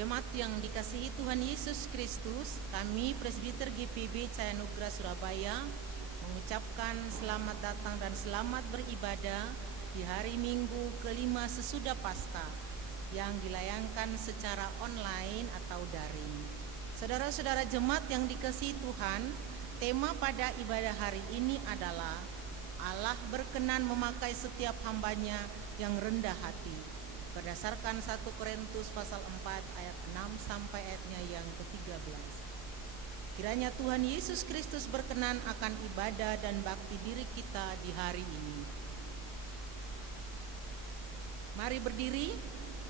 Jemaat yang dikasihi Tuhan Yesus Kristus, kami Presbiter GPB Cahaya Nugra Surabaya mengucapkan selamat datang dan selamat beribadah di hari Minggu kelima sesudah Paskah yang dilayangkan secara online atau daring. Saudara-saudara jemaat yang dikasihi Tuhan, tema pada ibadah hari ini adalah Allah berkenan memakai setiap hambanya yang rendah hati. Berdasarkan 1 Korintus pasal 4 ayat 6 sampai ayatnya yang ke-13. Kiranya Tuhan Yesus Kristus berkenan akan ibadah dan bakti diri kita di hari ini. Mari berdiri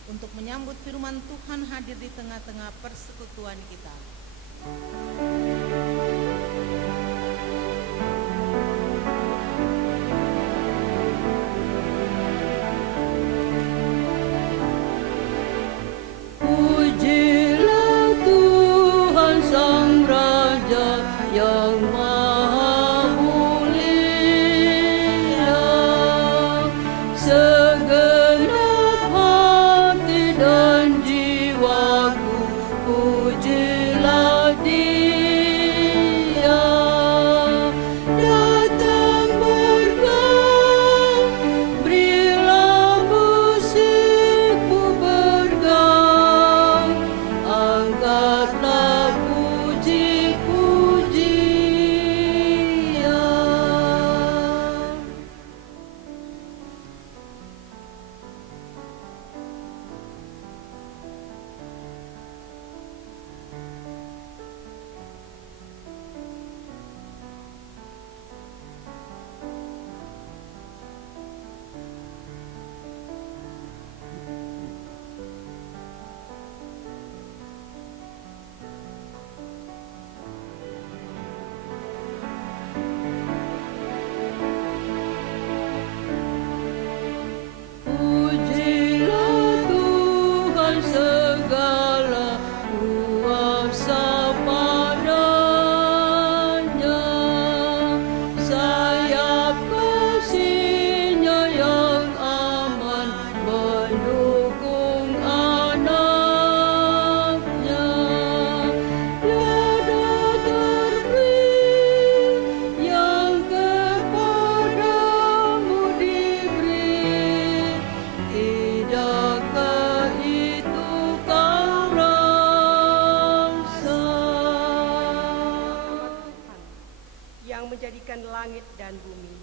untuk menyambut firman Tuhan hadir di tengah-tengah persekutuan kita. Menjadikan langit dan bumi.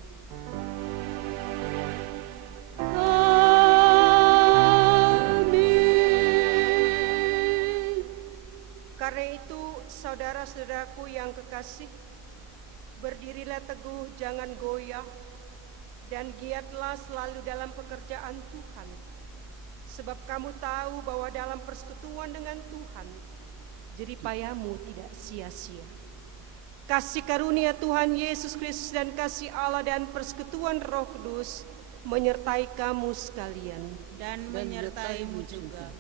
Amin. Karena itu, saudara-saudaraku yang kekasih, berdirilah teguh, jangan goyah, dan giatlah selalu dalam pekerjaan Tuhan. Sebab kamu tahu bahwa dalam persekutuan dengan Tuhan, jerih payahmu tidak sia-sia. Kasih karunia Tuhan Yesus Kristus dan kasih Allah dan persekutuan Roh Kudus menyertai kamu sekalian dan menyertaimu juga.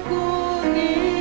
Kurnia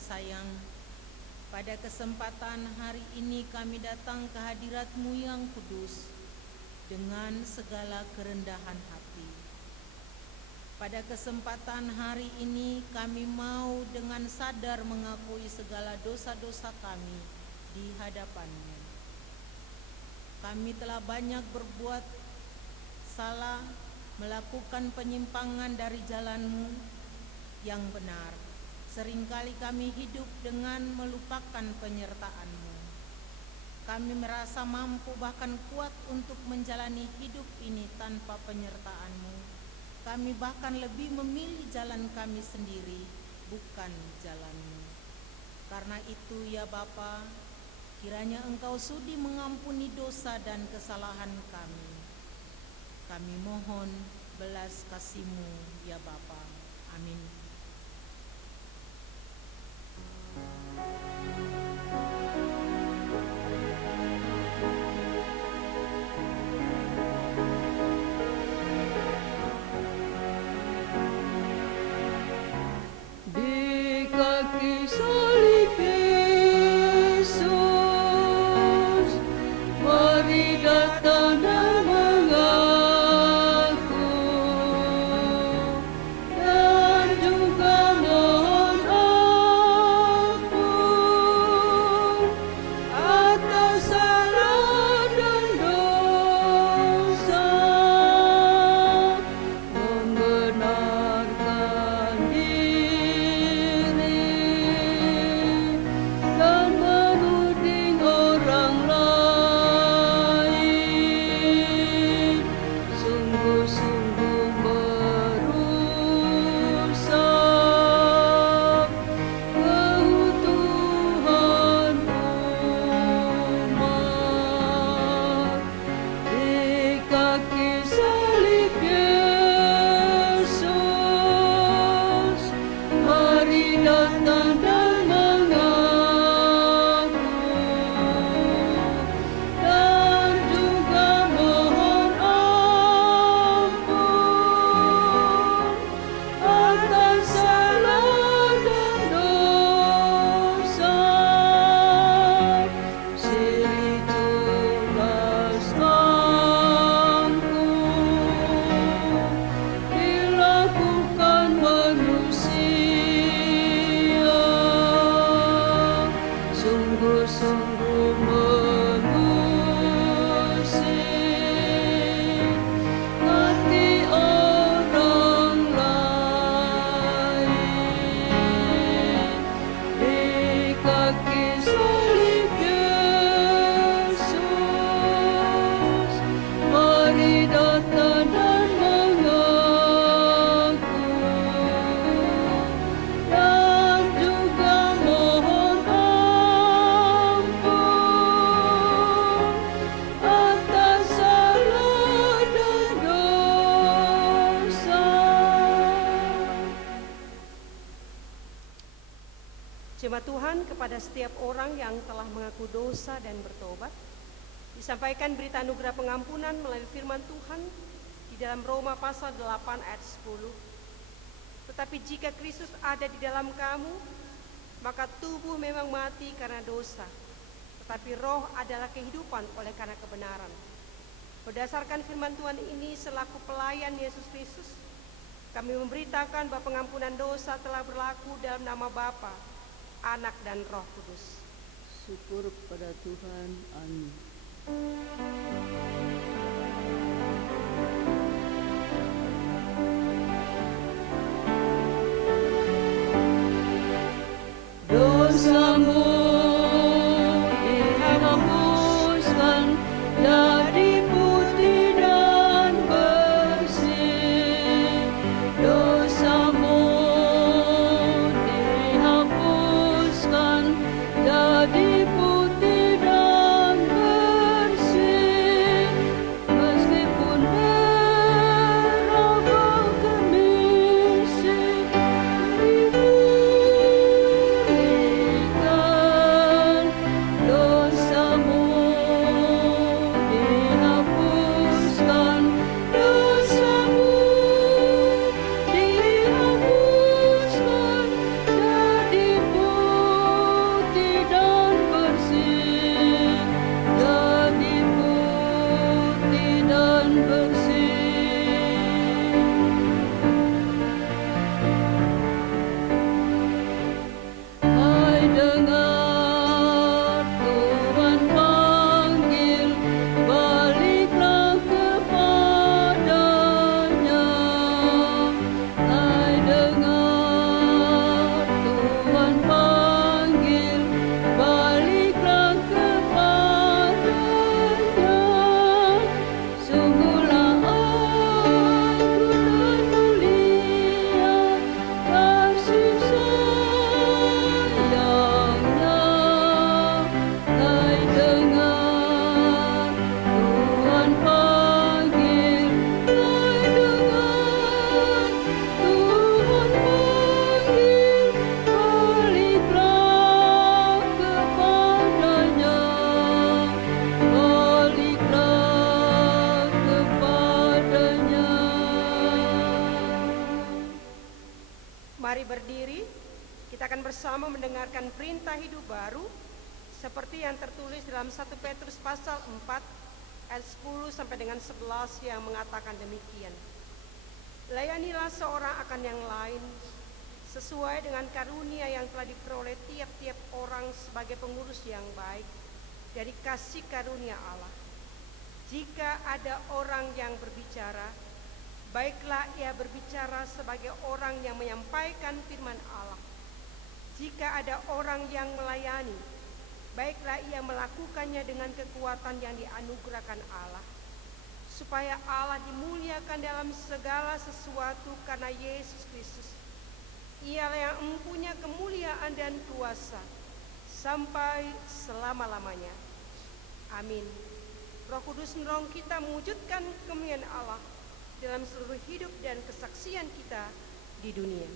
sayang, pada kesempatan hari ini kami datang ke hadirat-Mu yang kudus dengan segala kerendahan hati. Pada kesempatan hari ini kami mau dengan sadar mengakui segala dosa-dosa kami di hadapan-Mu. Kami telah banyak berbuat salah, melakukan penyimpangan dari jalan-Mu yang benar. Seringkali kami hidup dengan melupakan penyertaan-Mu. Kami merasa mampu bahkan kuat untuk menjalani hidup ini tanpa penyertaan-Mu. Kami bahkan lebih memilih jalan kami sendiri, bukan jalan-Mu. Karena itu ya Bapa, kiranya Engkau sudi mengampuni dosa dan kesalahan kami. Kami mohon belas kasih-Mu ya Bapa. Amin. Di kaki salib Yesus, mari datang dan mengaku, dan juga mohon ampun atas salah dan dosa, membenarkan diri dan menuding orang lain, sungguh-sungguh merusak keutuhan umat. Di kaki salib Yesus, mari datang dan mengaku, dan juga mohon ampun atas salah dan dosa. Siri tugas dilakukan manusia, sungguh-sungguh mengusik hati orang lain. Di kaki salib Yesus, mari datang dan mengaku, dan juga mohon ampun atas salah dan dosa. Jemaat Tuhan, kepada setiap orang yang telah mengaku dosa dan bertobat, disampaikan berita anugerah pengampunan melalui firman Tuhan di dalam Roma pasal 8 ayat 10. Tetapi jika Kristus ada di dalam kamu, maka tubuh memang mati karena dosa, tetapi roh adalah kehidupan oleh karena kebenaran. Berdasarkan firman Tuhan ini selaku pelayan Yesus Kristus, kami memberitakan bahwa pengampunan dosa telah berlaku dalam nama Bapa, Anak dan Roh Kudus. Syukur pada Tuhan. Amin. Dosamu dihapuskan jadi putih dan bersih. Dosamu dihapuskan jadi putih dan bersih. Meskipun merah Mari berdiri, kita akan bersama mendengarkan perintah hidup baru seperti yang tertulis dalam 1 Petrus pasal 4 ayat 10 sampai dengan 11 yang mengatakan demikian. Layanilah seorang akan yang lain sesuai dengan karunia yang telah diperoleh tiap-tiap orang sebagai pengurus yang baik dari kasih karunia Allah. Jika ada orang yang berbicara, baiklah ia berbicara sebagai orang yang menyampaikan firman Allah. Jika ada orang yang melayani, baiklah ia melakukannya dengan kekuatan yang dianugerahkan Allah, supaya Allah dimuliakan dalam segala sesuatu karena Yesus Kristus. Ialah yang mempunyai kemuliaan dan kuasa sampai selama-lamanya. Amin. Roh Kudus menolong kita mewujudkan kemuliaan Allah dalam seluruh hidup dan kesaksian kita di dunia.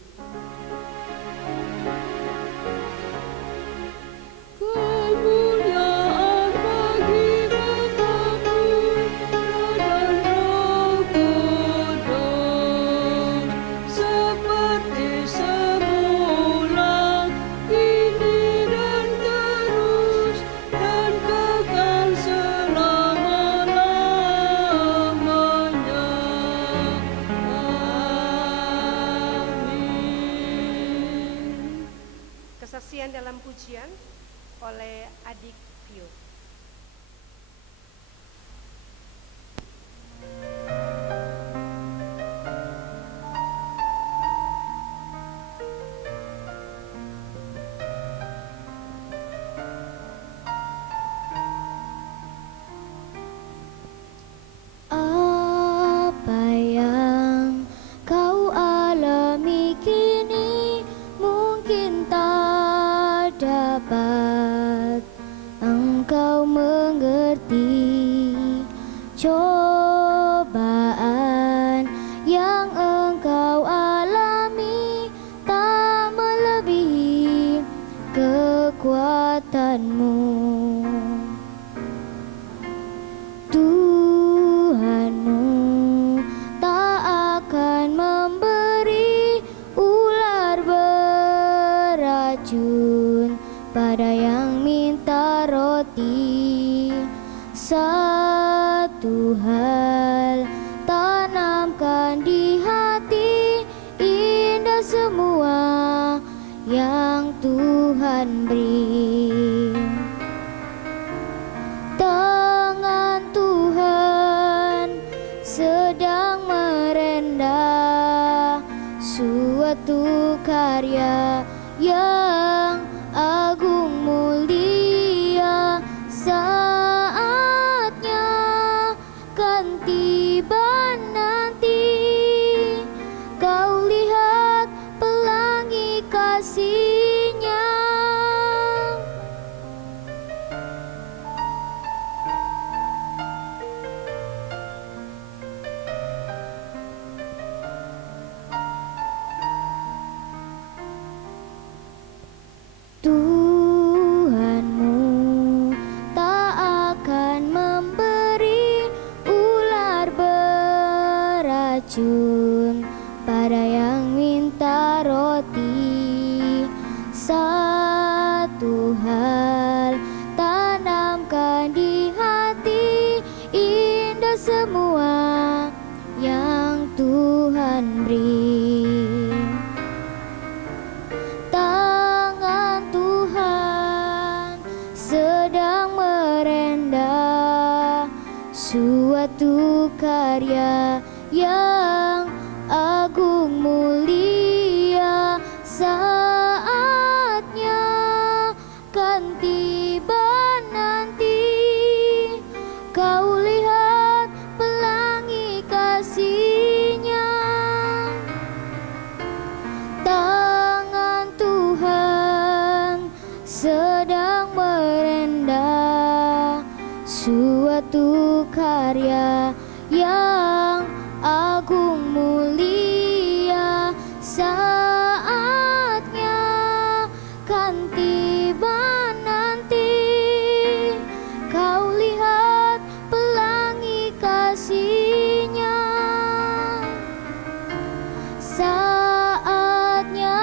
Kemuliaan bagi Bapa, Putra dan Roh Kudus, seperti semula, kini dan terus, dan kekal selama-lamanya. Amin. Kesaksian dalam pujian oleh Adik Pio. Apa yang kau alami kini mungkin tak dapat engkau mengerti. Cobaan yang engkau alami tak melebihi kekuatanmu. Tuhanmu tak akan memberi ular beracun pada yang minta roti. Satu hal tanamkan di hati, indah semua yang Tuhan beri. Tangan Tuhan sedang merendah suatu karya yang agung mulia. Saatnya kan tiba nanti, kau lihat pelangi kasih-Nya. Tuhanmu tak akan memberi ular beracun pada yang minta roti. Satu hal tanamkan di hati, indah semua yang Tuhan beri. Tangan Tuhan sedang merendah suatu karya yang agung mulia. Saatnya kan tiba nanti, kau lihat pelangi kasih-Nya. Tangan Tuhan sedang merendah suatu karya yang agung mulia. Saatnya kan tiba nanti, kau lihat pelangi kasih-Nya. Saatnya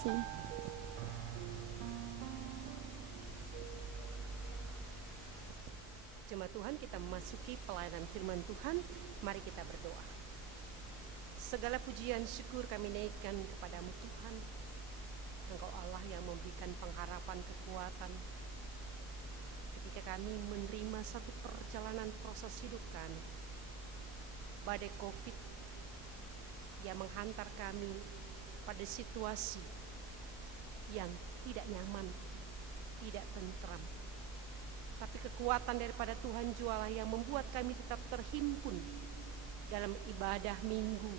kasih. Jemaat Tuhan, kita memasuki pelayanan firman Tuhan. Mari kita berdoa. Segala pujian syukur kami naikkan kepadamu Tuhan. Engkau Allah yang memberikan pengharapan, kekuatan ketika kami menerima satu perjalanan proses hidup kami. Badai COVID yang menghantar kami pada situasi yang tidak nyaman, tidak tentram. Tapi kekuatan daripada Tuhan jualah yang membuat kami tetap terhimpun dalam ibadah minggu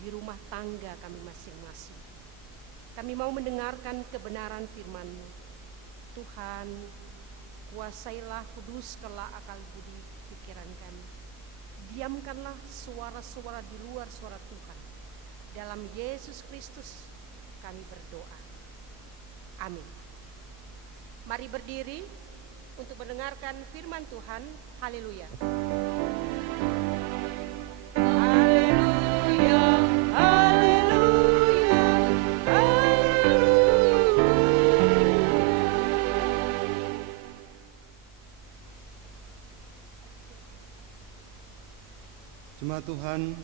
di rumah tangga kami masing-masing. Kami mau mendengarkan kebenaran firman-Mu. Tuhan, kuasailah, kuduskanlah akal budi pikiran kami. Diamkanlah suara-suara di luar suara Tuhan. Dalam Yesus Kristus kami berdoa. Amin. Mari berdiri untuk mendengarkan firman Tuhan. Haleluya. Haleluya, haleluya, haleluya. Jemaat Tuhan,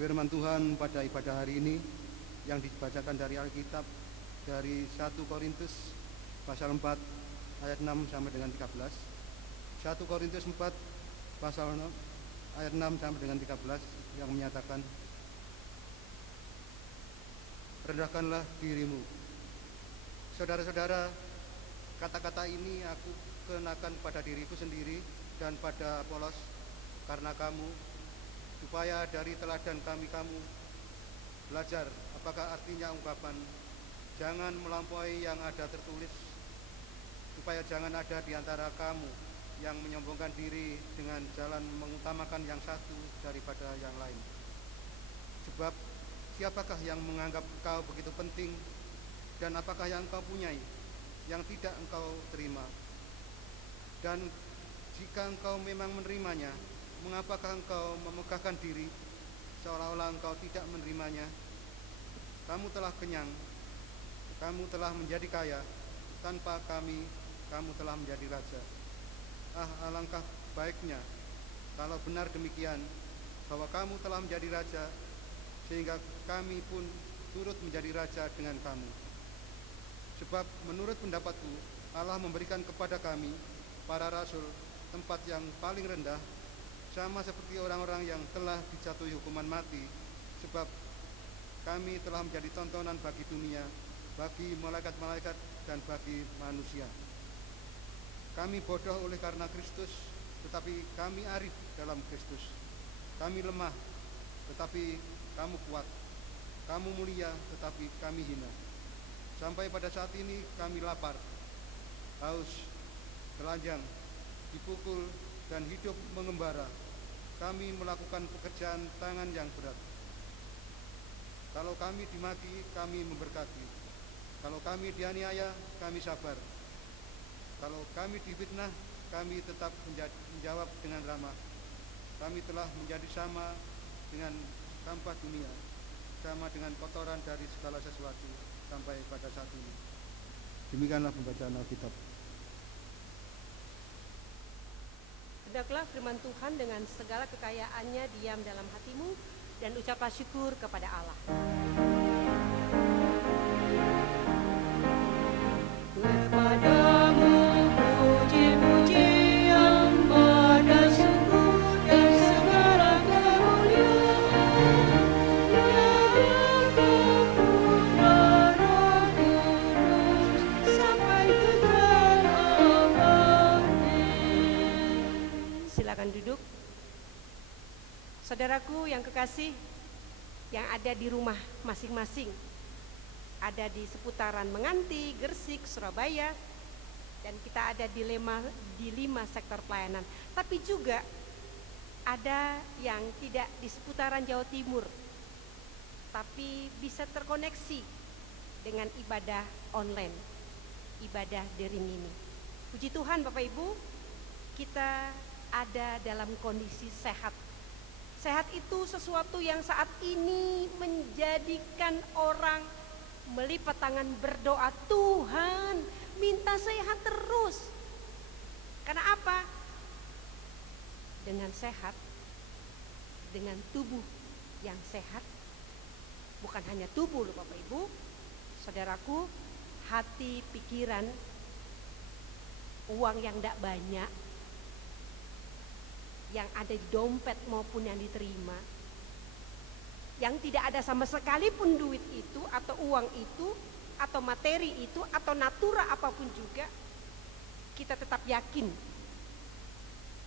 firman Tuhan pada ibadah hari ini yang dibacakan dari Alkitab dari 1 Korintus pasal 4 ayat 6 sampai dengan 13. 1 Korintus 4 pasal 6 ayat 6 sampai dengan 13 yang menyatakan, rendahkanlah dirimu. Saudara-saudara, kata-kata ini aku kenakan pada diriku sendiri dan pada Apolos karena kamu, supaya dari teladan kamu belajar apakah artinya ungkapan jangan melampaui yang ada tertulis, supaya jangan ada di antara kamu yang menyombongkan diri dengan jalan mengutamakan yang satu daripada yang lain. Sebab siapakah yang menganggap engkau begitu penting, dan apakah yang engkau punyai yang tidak engkau terima? Dan jika engkau memang menerimanya, mengapakah engkau memegahkan diri seolah-olah engkau tidak menerimanya? Kamu telah kenyang, kamu telah menjadi kaya, tanpa kami kamu telah menjadi raja. Alangkah baiknya kalau benar demikian, bahwa kamu telah menjadi raja, sehingga kami pun turut menjadi raja dengan kamu. Sebab menurut pendapatku, Allah memberikan kepada kami, para rasul, tempat yang paling rendah, sama seperti orang-orang yang telah dijatuhi hukuman mati, sebab kami telah menjadi tontonan bagi dunia, bagi malaikat-malaikat, dan bagi manusia. Kami bodoh oleh karena Kristus, tetapi kami arif dalam Kristus. Kami lemah, tetapi kamu kuat. Kamu mulia, tetapi kami hina. Sampai pada saat ini kami lapar, haus, telanjang, dipukul, dan hidup mengembara. Kami melakukan pekerjaan tangan yang berat. Kalau kami dimaki, kami memberkati. Kalau kami dianiaya, kami sabar. Kalau kami difitnah, kami tetap menjawab dengan ramah. Kami telah menjadi sama dengan sampah dunia, sama dengan kotoran dari segala sesuatu sampai pada saat ini. Demikianlah pembacaan Alkitab. Hendaklah firman Tuhan dengan segala kekayaannya diam dalam hatimu, dan ucaplah syukur kepada Allah. Kepadamu puji-pujian, pada syukur dan segala kemuliaan, yang kepada Roh Kudus sampai kekal abadi. Silakan duduk. Saudaraku yang kekasih, yang ada di rumah masing-masing, ada di seputaran Menganti, Gresik, Surabaya, dan kita ada di 5 sektor pelayanan. Tapi juga ada yang tidak di seputaran Jawa Timur, tapi bisa terkoneksi dengan ibadah online, ibadah daring ini. Puji Tuhan Bapak Ibu, kita ada dalam kondisi sehat. Sehat itu sesuatu yang saat ini menjadikan orang melipat tangan berdoa, Tuhan minta sehat terus. Karena apa? Dengan sehat, dengan tubuh yang sehat, bukan hanya tubuh loh Bapak Ibu, saudaraku, hati, pikiran, uang yang tidak banyak, yang ada di dompet maupun yang diterima, yang tidak ada sama sekali pun duit itu atau uang itu atau materi itu atau natura apapun juga, kita tetap yakin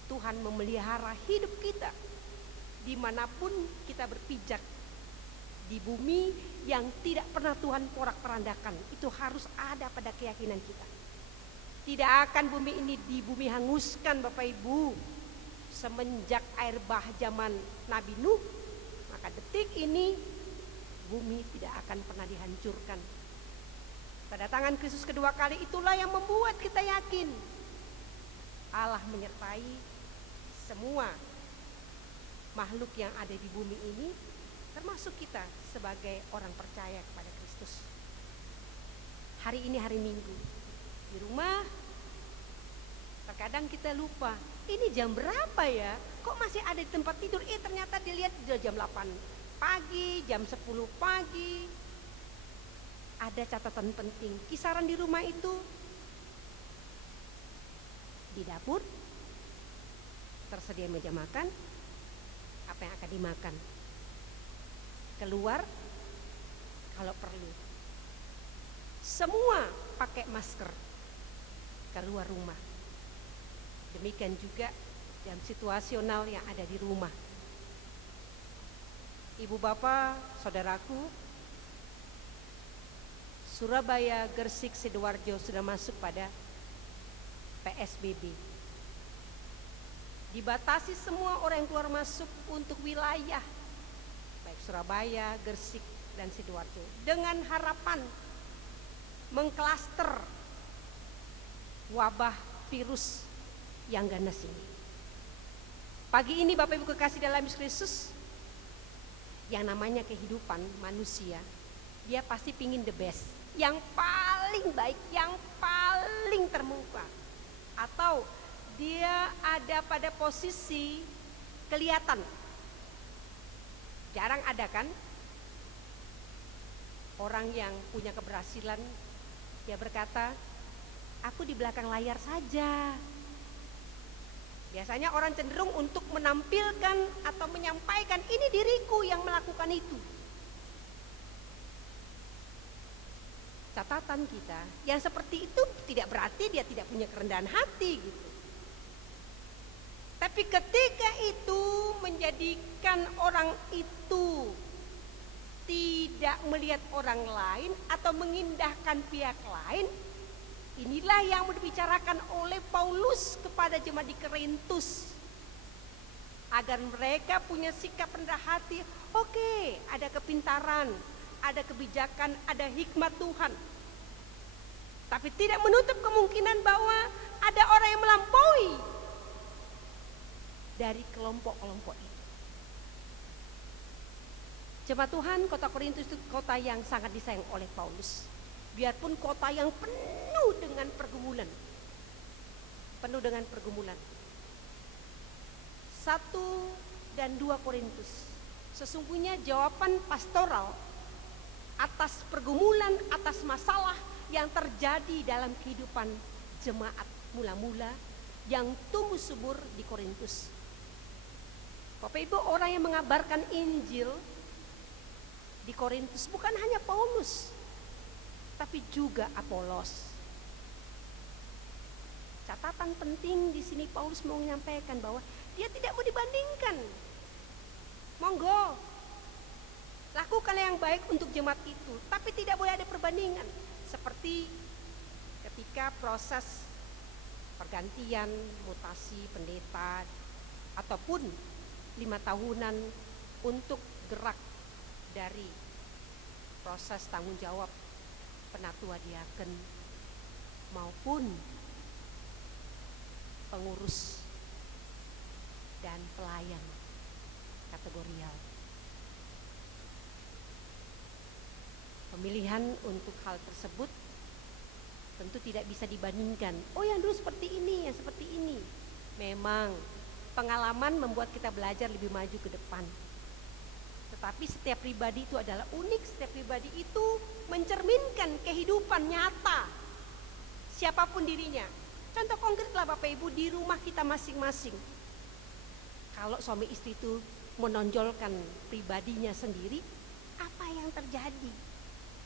Tuhan memelihara hidup kita dimanapun kita berpijak di bumi yang tidak pernah Tuhan porak-perandakan. Itu harus ada pada keyakinan kita. Tidak akan bumi ini hanguskan Bapak Ibu. Semenjak air bah zaman Nabi Nuh, maka detik ini bumi tidak akan pernah dihancurkan. Kedatangan Kristus kedua kali itulah yang membuat kita yakin Allah menyertai semua makhluk yang ada di bumi ini, termasuk kita sebagai orang percaya kepada Kristus. Hari ini hari Minggu, di rumah terkadang kita lupa, ini jam berapa ya? Kok masih ada di tempat tidur? Ternyata dilihat sudah jam 8 pagi, jam 10 pagi. Ada catatan penting, kisaran di rumah itu, di dapur tersedia meja makan, apa yang akan dimakan. Keluar kalau perlu. Semua pakai masker keluar rumah. Demikian juga dalam situasional yang ada di rumah. Ibu bapak, saudaraku, Surabaya, Gresik, Sidoarjo sudah masuk pada PSBB. Dibatasi semua orang yang keluar masuk untuk wilayah baik Surabaya, Gresik, dan Sidoarjo dengan harapan mengklaster wabah virus yang ganas ini. Pagi ini Bapak Ibu kekasih dalam Yesus Kristus, yang namanya kehidupan manusia, dia pasti pingin the best, yang paling baik, yang paling termuka, atau dia ada pada posisi kelihatan. Jarang ada kan orang yang punya keberhasilan, dia berkata, aku di belakang layar saja. Biasanya orang cenderung untuk menampilkan atau menyampaikan, ini diriku yang melakukan itu. Catatan kita, yang seperti itu tidak berarti dia tidak punya kerendahan hati gitu. Tapi ketika itu menjadikan orang itu tidak melihat orang lain atau mengindahkan pihak lain, inilah yang dibicarakan oleh Paulus kepada jemaat di Korintus. Agar mereka punya sikap rendah hati, oke, ada kepintaran, ada kebijakan, ada hikmat Tuhan. Tapi tidak menutup kemungkinan bahwa ada orang yang melampaui dari kelompok-kelompok itu. Jemaat Tuhan, kota Korintus itu kota yang sangat disayang oleh Paulus. Biarpun kota yang penuh dengan pergumulan. Penuh dengan pergumulan. 1 dan 2 Korintus. Sesungguhnya jawaban pastoral atas pergumulan, atas masalah yang terjadi dalam kehidupan jemaat mula-mula yang tumbuh subur di Korintus. Bapak Ibu, orang yang mengabarkan Injil di Korintus bukan hanya Paulus, tapi juga Apolos. Catatan penting di sini Paulus mau menyampaikan bahwa dia tidak mau dibandingkan. Monggo, lakukan yang baik untuk jemaat itu, tapi tidak boleh ada perbandingan. Seperti ketika proses pergantian, mutasi pendeta, ataupun 5 tahunan untuk gerak dari proses tanggung jawab penatua diaken maupun pengurus dan pelayan kategorial. Pemilihan untuk hal tersebut tentu tidak bisa dibandingkan. Oh, yang dulu seperti ini, yang seperti ini. Memang pengalaman membuat kita belajar lebih maju ke depan. Tetapi setiap pribadi itu adalah unik, setiap pribadi itu mencerminkan kehidupan nyata siapapun dirinya. Contoh konkret lah Bapak Ibu di rumah kita masing-masing. Kalau suami istri itu menonjolkan pribadinya sendiri, apa yang terjadi?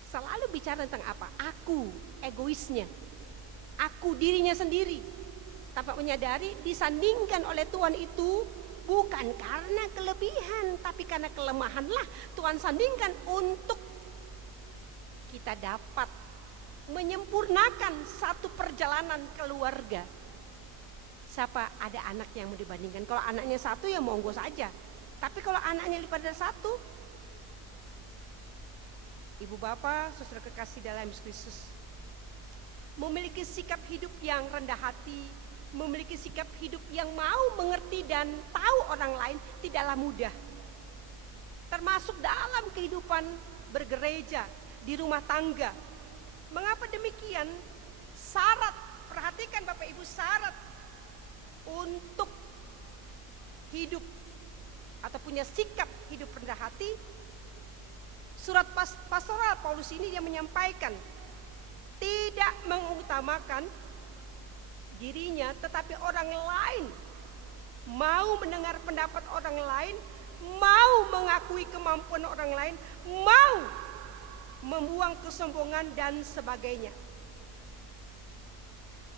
Selalu bicara tentang apa? Aku, egoisnya. Aku dirinya sendiri. Tanpa menyadari disandingkan oleh Tuhan itu bukan karena kelebihan, tapi karena kelemahanlah Tuhan sandingkan untuk kita dapat menyempurnakan satu perjalanan keluarga. Siapa ada anak yang mau dibandingkan? Kalau anaknya satu ya monggo saja. Tapi kalau anaknya lebih dari satu, ibu bapak, saudara kekasih dalam Yesus Kristus, memiliki sikap hidup yang rendah hati, memiliki sikap hidup yang mau mengerti dan tahu orang lain tidaklah mudah. Termasuk dalam kehidupan bergereja, di rumah tangga. Mengapa demikian? Syarat, perhatikan Bapak Ibu, syarat untuk hidup atau punya sikap hidup rendah hati. Surat pastoral Paulus ini dia menyampaikan tidak mengutamakan dirinya, tetapi orang lain, mau mendengar pendapat orang lain, mau mengakui kemampuan orang lain, mau membuang kesombongan dan sebagainya.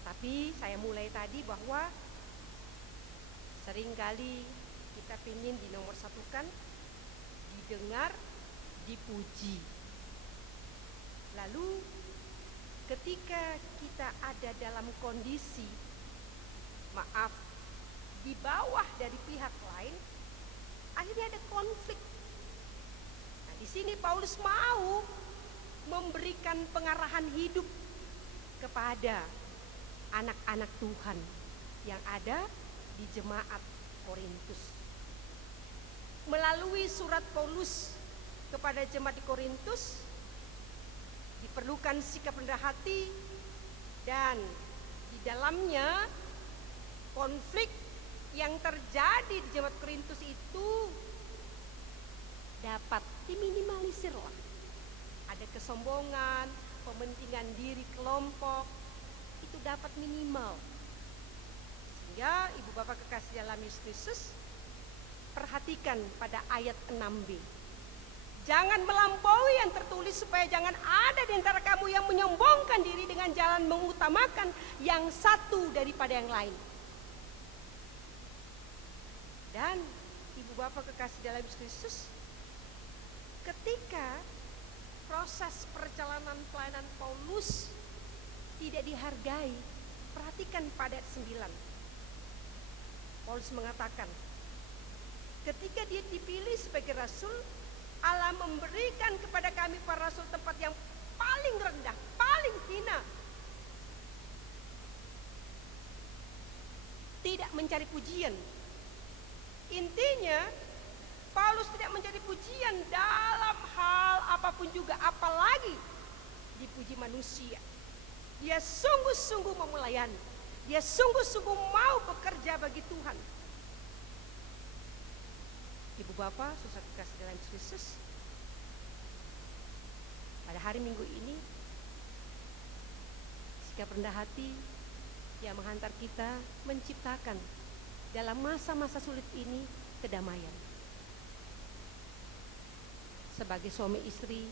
Tapi saya mulai tadi bahwa seringkali kita ingin dinomor satukan, didengar, dipuji. Lalu ketika kita ada dalam kondisi maaf di bawah dari pihak lain, akhirnya ada konflik. Nah, di sini Paulus mau memberikan pengarahan hidup kepada anak-anak Tuhan yang ada di jemaat Korintus. Melalui surat Paulus kepada jemaat di Korintus, diperlukan sikap rendah hati, dan di dalamnya konflik yang terjadi di jemaat Korintus itu dapat diminimalisir lah. Ada kesombongan, pementingan diri kelompok, itu dapat minimal. Sehingga ibu bapak kekasih dalam Yesus Kristus, perhatikan pada ayat 6b. Jangan melampaui yang tertulis, supaya jangan ada di antara kamu yang menyombongkan diri dengan jalan mengutamakan yang satu daripada yang lain. Dan ibu bapak kekasih dalam Yesus Kristus, ketika proses perjalanan pelayanan Paulus tidak dihargai, perhatikan pada ayat 9. Paulus mengatakan, ketika dia dipilih sebagai rasul, Allah memberikan kepada kami para rasul tempat yang paling rendah, paling hina. Tidak mencari pujian. Intinya, Paulus tidak mencari pujian dalam hal apapun juga, apalagi dipuji manusia. Dia sungguh-sungguh mau melayani. Dia sungguh-sungguh mau bekerja bagi Tuhan. Ibu bapak, saudara kekasih dalam Kristus, pada hari Minggu ini sikap rendah hati yang menghantar kita menciptakan dalam masa-masa sulit ini kedamaian. Sebagai suami istri,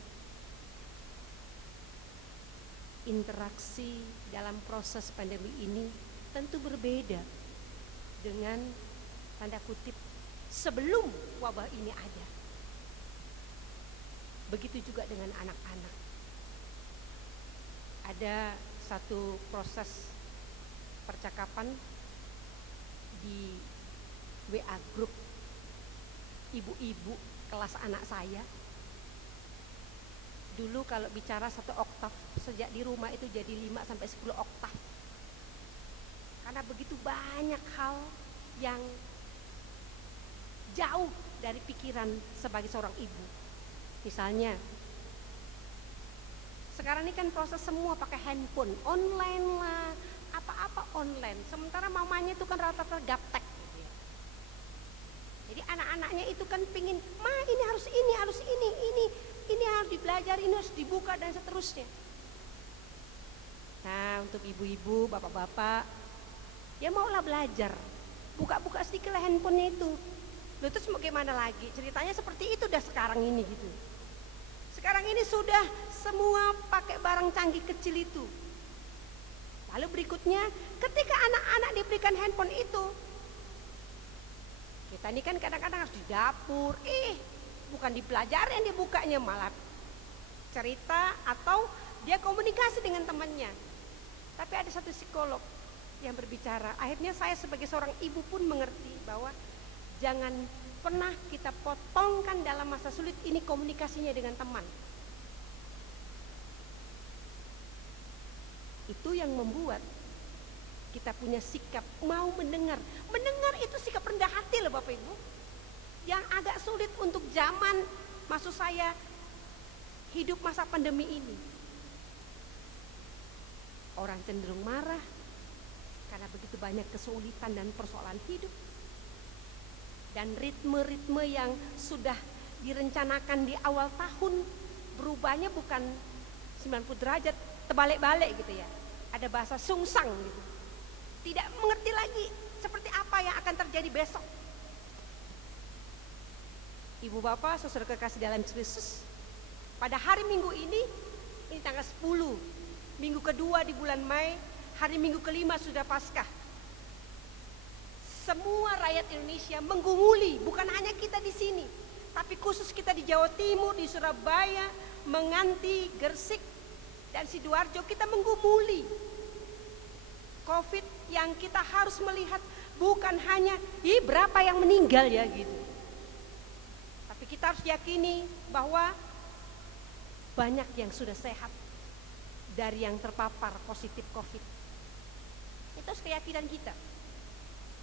interaksi dalam proses pandemi ini tentu berbeda dengan tanda kutip sebelum wabah ini ada. Begitu juga dengan anak-anak. Ada satu proses percakapan di WA grup ibu-ibu kelas anak saya. Dulu kalau bicara 1 oktav, sejak di rumah itu jadi 5-10 oktav. Karena begitu banyak hal yang jauh dari pikiran sebagai seorang ibu. Misalnya, Sekarang ini kan proses semua pakai handphone, online lah, apa-apa online. Sementara mamanya itu kan rata-rata gaptek. Gitu ya. Jadi anak-anaknya itu kan pingin, ma ini harus ini harus ini harus dipelajari, ini harus dibuka dan seterusnya. Nah untuk ibu-ibu, bapak-bapak, ya maulah belajar, buka-buka sedikit lah handphonenya itu. Lalu terus bagaimana lagi? Ceritanya seperti itu udah sekarang ini gitu. Sekarang ini sudah semua pakai barang canggih kecil itu. Lalu berikutnya, ketika anak-anak diberikan handphone itu, kita ini kan kadang-kadang harus di dapur, bukan dipelajari yang dibukanya, malah cerita atau dia komunikasi dengan temannya. Tapi ada satu psikolog yang berbicara, akhirnya saya sebagai seorang ibu pun mengerti bahwa jangan pernah kita potongkan dalam masa sulit ini komunikasinya dengan teman. Itu yang membuat kita punya sikap mau mendengar. Mendengar itu sikap rendah hati loh Bapak Ibu. Yang agak sulit untuk zaman, maksud saya, hidup masa pandemi ini. Orang cenderung marah karena begitu banyak kesulitan dan persoalan hidup. Dan ritme-ritme yang sudah direncanakan di awal tahun berubahnya bukan 90 derajat, terbalik-balik gitu ya. Ada bahasa sungsang gitu. Tidak mengerti lagi seperti apa yang akan terjadi besok. Ibu bapak, saudara kekasih dalam Kristus, pada hari Minggu ini tanggal 10, minggu kedua di bulan Mei, hari Minggu kelima sudah Paskah. Semua rakyat Indonesia menggumuli, bukan hanya kita di sini, tapi khusus kita di Jawa Timur, di Surabaya, Menganti, Gresik, dan Sidoarjo, kita menggumuli COVID yang kita harus melihat bukan hanya berapa yang meninggal ya gitu. Tapi kita harus yakini bahwa banyak yang sudah sehat dari yang terpapar positif COVID. Itu keyakinan kita.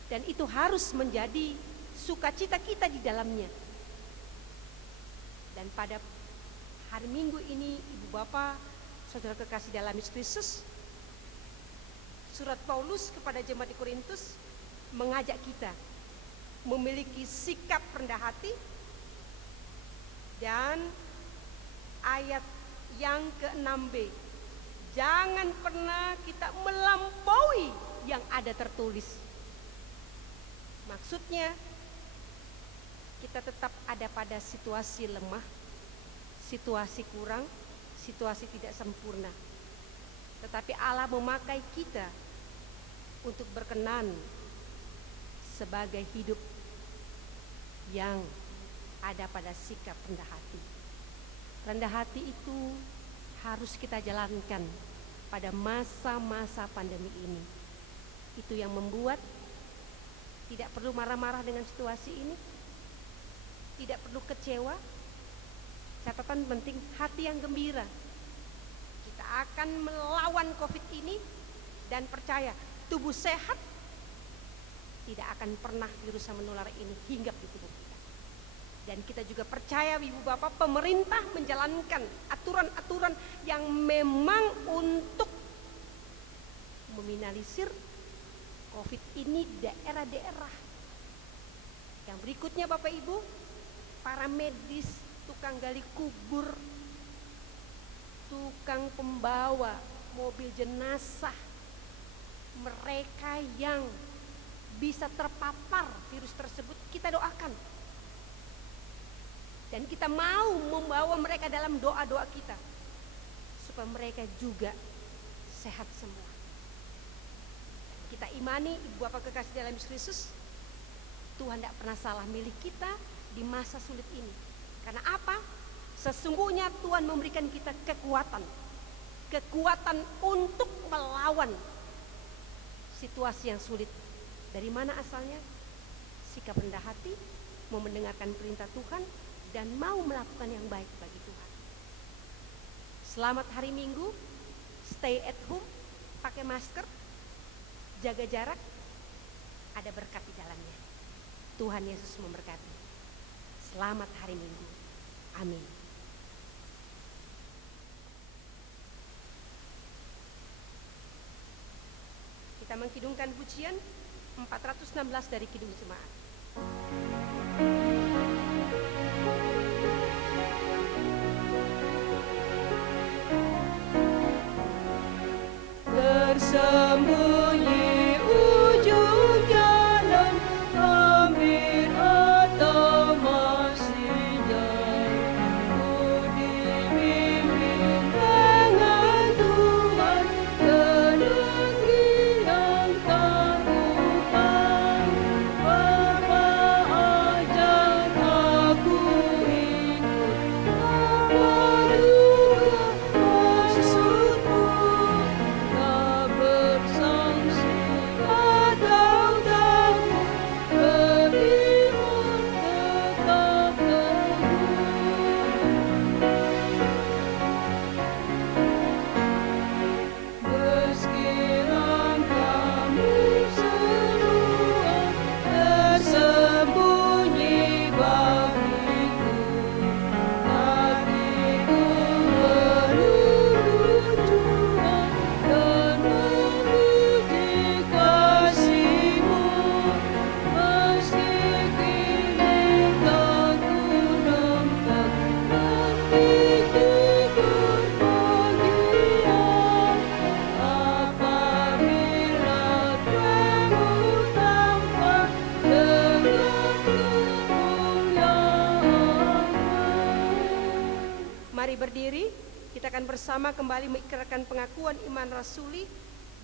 Dan itu harus menjadi sukacita kita di dalamnya. Dan pada hari Minggu ini, Ibu Bapak, saudara kekasih dalam Kristus, surat Paulus kepada jemaat di Korintus mengajak kita memiliki sikap rendah hati. Dan ayat yang ke-6b, jangan pernah kita melampaui yang ada tertulis. Maksudnya kita tetap ada pada situasi lemah, situasi kurang, situasi tidak sempurna. Tetapi Allah memakai kita untuk berkenan sebagai hidup yang ada pada sikap rendah hati. Rendah hati itu harus kita jalankan pada masa-masa pandemi ini. Itu yang membuat tidak perlu marah-marah dengan situasi ini, tidak perlu kecewa. Catatan penting, hati yang gembira. Kita akan melawan COVID ini dan percaya tubuh sehat, tidak akan pernah virus yang menular ini hinggap di tubuh kita. Dan kita juga percaya Ibu Bapak, pemerintah menjalankan aturan-aturan yang memang untuk meminimalisir COVID ini daerah-daerah. Yang berikutnya Bapak Ibu, para medis, tukang gali kubur, tukang pembawa mobil jenazah, mereka yang bisa terpapar virus tersebut, kita doakan. Dan kita mau membawa mereka dalam doa-doa kita, supaya mereka juga sehat semua. Kita imani, Ibu Bapak kekasih dalam Kristus, Tuhan tidak pernah salah milih kita di masa sulit ini. Karena apa? Sesungguhnya Tuhan memberikan kita kekuatan untuk melawan situasi yang sulit. Dari mana asalnya? Sikap rendah hati, mau mendengarkan perintah Tuhan, dan mau melakukan yang baik bagi Tuhan. Selamat hari Minggu, stay at home, pakai masker, jaga jarak, ada berkat di dalamnya. Tuhan Yesus memberkati. Selamat hari Minggu. Amin. Kita mengkidungkan pujian 416 dari Kidung Jemaat. Tersembunyi ujung jalan, hampir atau masih jauh, ku dibimbing dengan Tuhan ke negeri yang tak bukan. Apa ajak aku ikut, apa juga maksudmu. Tak bersangsi atau takut, beriman tetap teguh. Meski langkahmu seruan tersembunyi bagiku, hatiku menurut Tuhan dan memuji kasih-Mu. Meski kini tak ku nampak hatiku berbahagia, apabila Kamu tampak dengan kemuliaan. Mari berdiri, kita akan bersama kembali mengikrarkan pengakuan iman rasuli.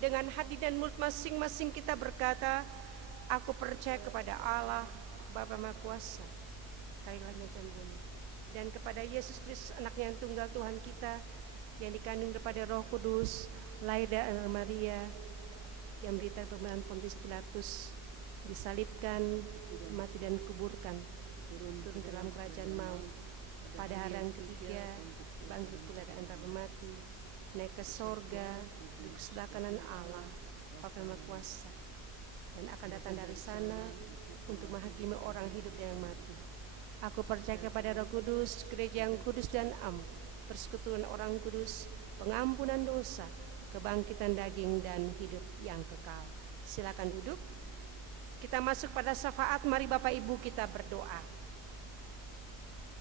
Dengan hati dan mulut masing-masing kita berkata, aku percaya kepada Allah, Bapa Maha Kuasa, Kali langit dan bumi, dan kepada Yesus Kristus, anaknya yang tunggal Tuhan kita, yang dikandung daripada Roh Kudus, lahir dari Maria, yang menderita pembelaan Pontius Pilatus, disalibkan, mati dan kuburkan, turun dalam kerajaan maut, pada hari yang ketiga bangkit pula dari antara mati, naik ke sorga, duduk sebelah kanan Allah, Bapa Maha Kuasa, dan akan datang dari sana untuk menghakimi orang hidup dan yang mati. Aku percaya kepada Roh Kudus, gereja yang kudus dan am, persekutuan orang kudus, pengampunan dosa, kebangkitan daging dan hidup yang kekal. Silakan duduk. Kita masuk pada syafaat. Mari Bapak Ibu kita berdoa.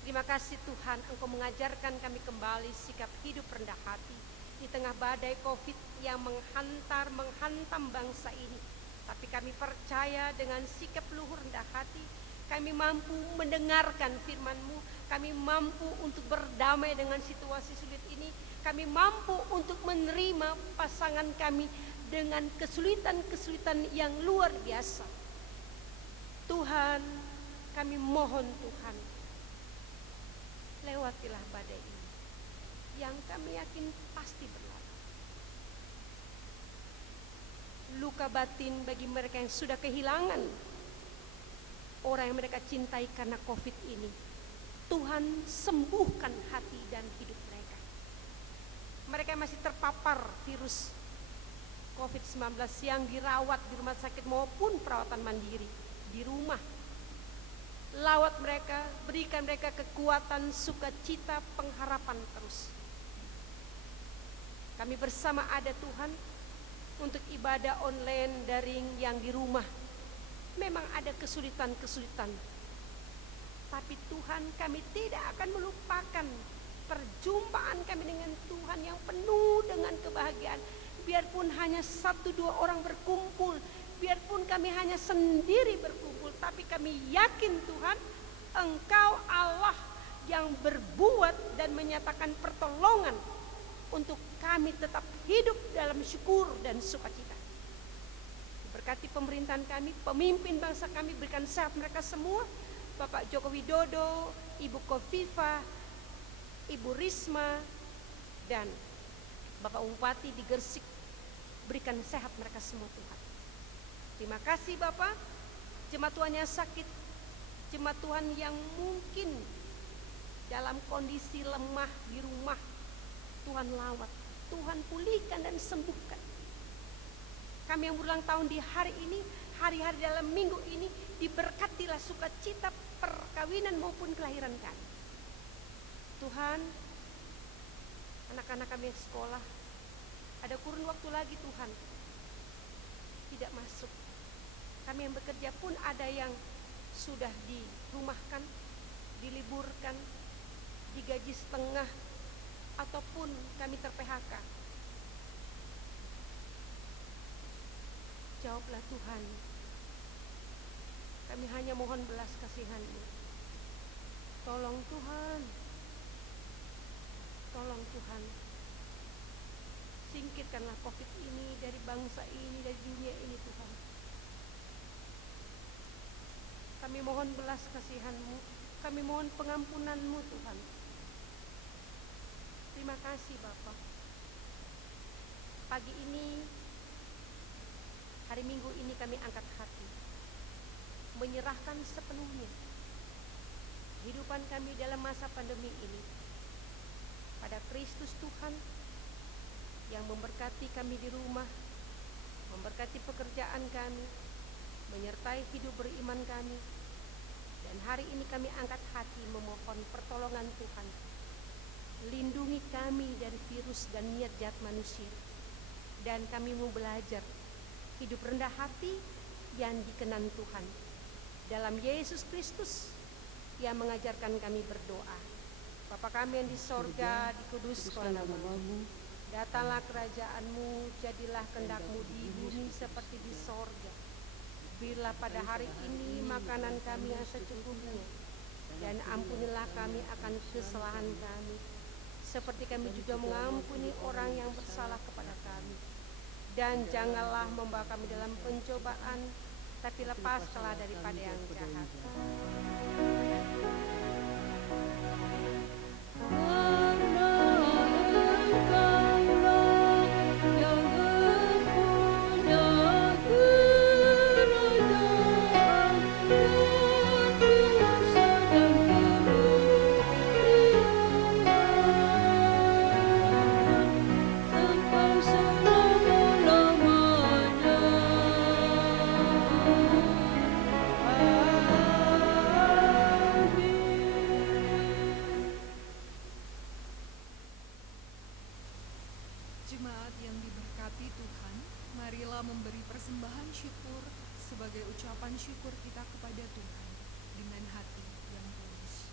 Terima kasih Tuhan, Engkau mengajarkan kami kembali sikap hidup rendah hati di tengah badai COVID yang menghantam bangsa ini. Tapi kami percaya dengan sikap luhur rendah hati, kami mampu mendengarkan firman-Mu, kami mampu untuk berdamai dengan situasi sulit ini, kami mampu untuk menerima pasangan kami dengan kesulitan-kesulitan yang luar biasa. Tuhan, kami mohon Tuhan, lewatilah badai ini yang kami yakin pasti berlalu. Luka batin bagi mereka yang sudah kehilangan orang yang mereka cintai karena COVID ini, Tuhan sembuhkan hati dan hidup mereka. Mereka yang masih terpapar virus COVID-19 yang dirawat di rumah sakit maupun perawatan mandiri di rumah, lawat mereka, berikan mereka kekuatan, sukacita, pengharapan terus. Kami bersama ada Tuhan untuk ibadah online daring yang di rumah. Memang ada kesulitan-kesulitan, tapi Tuhan, kami tidak akan melupakan perjumpaan kami dengan Tuhan yang penuh dengan kebahagiaan. Biarpun hanya 1-2 orang berkumpul, biarpun kami hanya sendiri berkumpul, tapi kami yakin Tuhan, Engkau Allah yang berbuat dan menyatakan pertolongan untuk kami tetap hidup dalam syukur dan sukacita. Berkati pemerintahan kami, pemimpin bangsa kami, berikan sehat mereka semua. Bapak Joko Widodo, Ibu Kofifa, Ibu Risma, dan Bapak Bupati di Gersik, berikan sehat mereka semua Tuhan. Terima kasih Bapak, jemaat Tuhan yang sakit, jemaat Tuhan yang mungkin dalam kondisi lemah di rumah, Tuhan lawat, Tuhan pulihkan dan sembuhkan. Kami yang berulang tahun di hari ini, hari-hari dalam minggu ini, diberkatilah sukacita perkawinan maupun kelahiran kami. Tuhan, anak-anak kami yang sekolah, ada kurun waktu lagi Tuhan. tidak masuk. Kami yang bekerja pun ada yang sudah dirumahkan, diliburkan, digaji setengah, ataupun kami ter-PHK. Jawablah Tuhan, kami hanya mohon belas kasihan-Mu. Tolong Tuhan, tolong Tuhan, singkirkanlah COVID ini dari bangsa ini, dari dunia ini Tuhan. Kami mohon belas kasihan-Mu, kami mohon pengampunan-Mu Tuhan. Terima kasih Bapa. Pagi ini, hari Minggu ini kami angkat hati, menyerahkan sepenuhnya kehidupan kami dalam masa pandemi ini pada Kristus Tuhan yang memberkati kami di rumah, memberkati pekerjaan kami, menyertai hidup beriman kami. Dan hari ini kami angkat hati memohon pertolongan Tuhan. Lindungi kami dari virus dan niat jahat manusia. Dan kami mau belajar hidup rendah hati yang dikenan Tuhan. Dalam Yesus Kristus yang mengajarkan kami berdoa. Bapa kami yang di sorga, dikuduskan namamu. Datanglah kerajaan-Mu, jadilah kehendak-Mu di bumi seperti di sorga. Berilah pada hari ini makanan kami yang secukupnya, dan ampunilah kami akan kesalahan kami, seperti kami juga mengampuni orang yang bersalah kepada kami. Dan janganlah membawa kami dalam pencobaan, tapi lepaskanlah daripada yang jahat. Jemaat yang diberkati Tuhan, marilah memberi persembahan syukur sebagai ucapan syukur kita kepada Tuhan dengan hati yang tulus.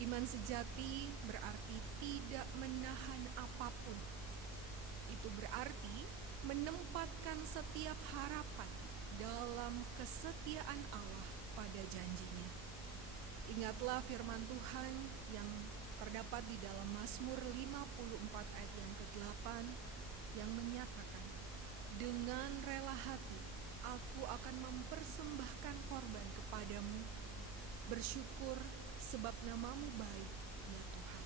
Iman sejati berarti tidak menahan apapun. Itu berarti menempatkan setiap harapan dalam kesetiaan Allah pada janjinya. Ingatlah firman Tuhan yang terdapat di dalam Mazmur 54 ayat yang ke-8 yang menyatakan, dengan rela hati aku akan mempersembahkan korban kepadamu, bersyukur sebab namamu baik ya Tuhan.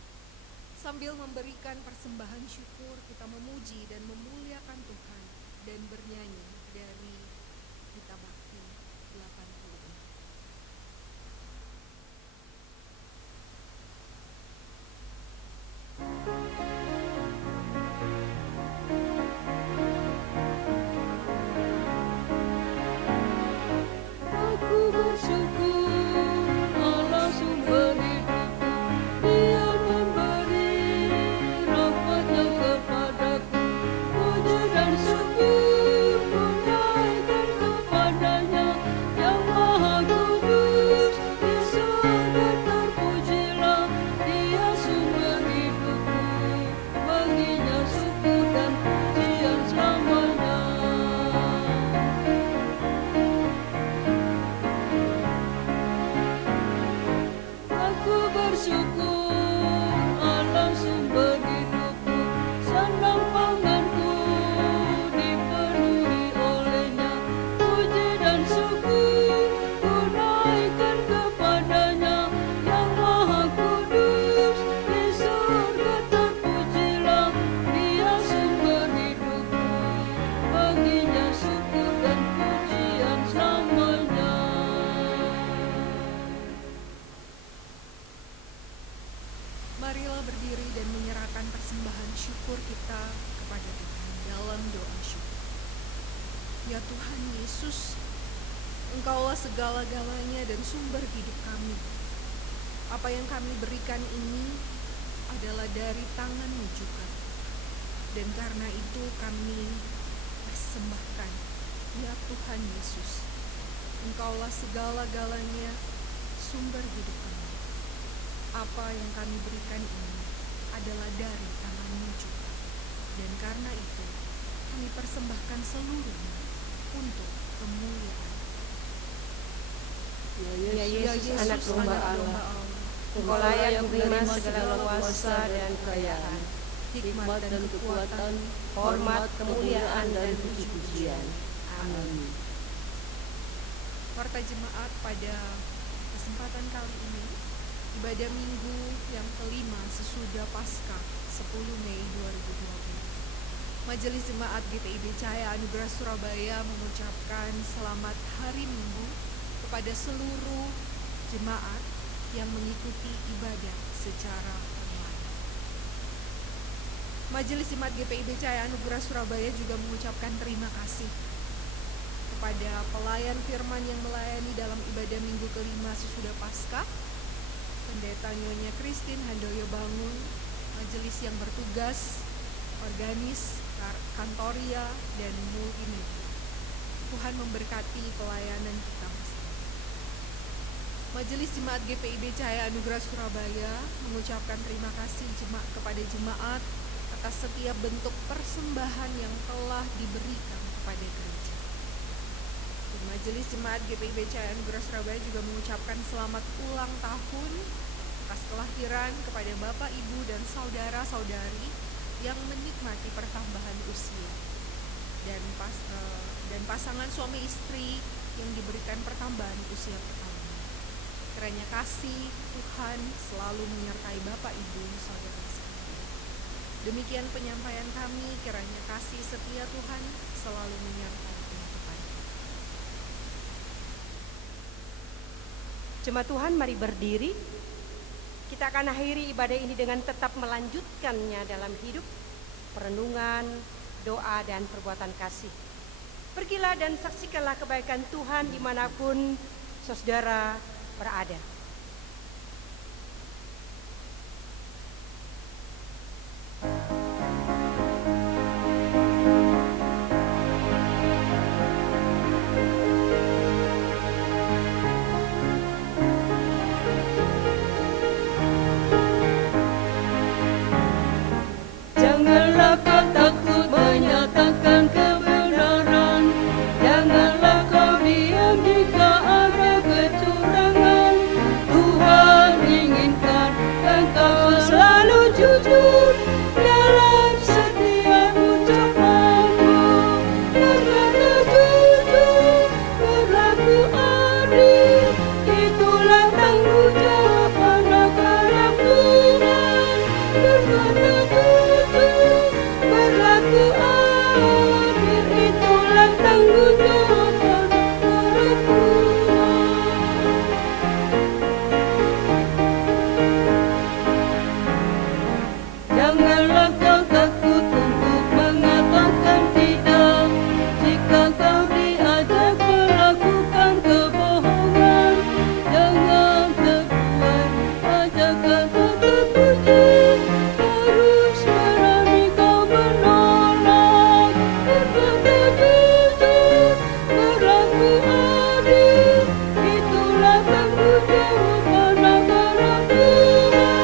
Sambil memberikan persembahan syukur, kita memuji dan memuliakan Tuhan dan bernyanyi dari Gita Bakti 86. Aku bersyukur Allah sumber hidupku, Dia memberi rahmat-Nya kepadaku. Puji dan syukur ku naikkan kepada-Nya yang Maha Kudus. Di surga terpujilah Dia sumber hidupku, baginya syukur dan pujian selamanya. Aku bersyukur Allah sumber hidupku, sandang panganku dipenuhi oleh-Nya. Puji dan syukur ku naikkan kepada-Nya yang Maha Kudus. Di surga terpujilah Dia sumber hidupku, baginya syukur dan pujian selamanya. Marilah berdiri dan menyerahkan persembahan syukur kita kepada Tuhan dalam doa syukur. Ya Tuhan Yesus, Engkaulah segala-galanya dan sumber hidup kami. Apa yang kami berikan ini adalah dari tangan-Mu juga. Dan karena itu kami persembahkan Ya Tuhan Yesus, Engkaulah segala-galanya, sumber hidup kami. Apa yang kami berikan ini adalah dari tangan-Mu juga. Dan karena itu, kami persembahkan seluruhnya untuk kemuliaan. Ya Yesus, anak domba Allah, Engkau layak menerima segala kuasa dan kekayaan, Hikmat dan kekuatan, hormat, kemuliaan, dan puji-pujian. Amin. Warta Jemaat pada kesempatan kali ini, ibadah minggu yang kelima sesudah Paskah 10 Mei 2020. Majelis Jemaat GPIB Cahaya Anugerah Surabaya mengucapkan selamat hari Minggu kepada seluruh jemaat yang mengikuti ibadah secara online. Majelis Jemaat GPIB Cahaya Anugerah Surabaya juga mengucapkan terima kasih kepada pelayan firman yang melayani dalam ibadah minggu kelima sesudah Paskah, Pendeta Nyonya Christine Handoyo Bangun, majelis yang bertugas, organis, kantoria, dan multimedia. Tuhan memberkati pelayanan kita masing-masing. Majelis Jemaat GPIB Cahaya Anugerah Surabaya mengucapkan terima kasih kepada jemaat atas setiap bentuk persembahan yang telah diberikan kepada gereja. Dan Majelis Jemaat GPIB Cahaya Anugerah Surabaya juga mengucapkan selamat ulang tahun atas kelahiran kepada Bapak, Ibu, dan saudara-saudari yang menikmati pertambahan usia, dan pasangan suami istri yang diberikan pertambahan usia pertama. Kiranya kasih Tuhan selalu menyertai Bapak, Ibu, saudara sekalian. Demikian penyampaian kami, kiranya kasih setia Tuhan selalu menyertai kehidupan kita. Jemaat Tuhan, mari berdiri. Kita akan akhiri ibadah ini dengan tetap melanjutkannya dalam hidup, perenungan, doa, dan perbuatan kasih. Pergilah dan saksikanlah kebaikan Tuhan dimanapun saudara berada. Janganlah kau takut menyatakan kebenaran, janganlah kau diam jika ada kecurangan. Tuhan inginkan engkau selalu jujur dalam setiap ucapanmu. Berkata jujur, berlaku adil, itulah tanggung jawab anak-anak Tuhan. Berkata jujur, berlaku adil, itulah tanggung jawab anak-anak Tuhan. Janganlah kau takut untuk mengatakan tidak jika kau diajak melakukan kebohongan. Jangan terbuat ajakan kau terpuji, harus berani kau menolak. Berkata jujur, berlaku adil, itulah tanggung jawab anak-anak Tuhan.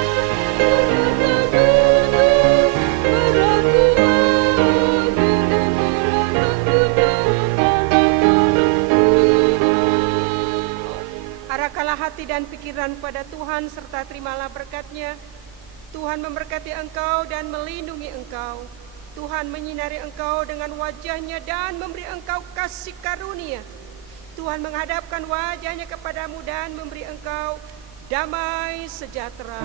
Berkata jujur, berlaku adil, itulah tanggung jawab anak-anak Tuhan. Arahkanlah hati dan pikiran pada Tuhan serta terimalah berkat-Nya. Tuhan memberkati engkau dan melindungi engkau. Tuhan menyinari engkau dengan wajah-Nya dan memberi engkau kasih karunia. Tuhan menghadapkan wajah-Nya kepadamu dan memberi engkau damai sejahtera.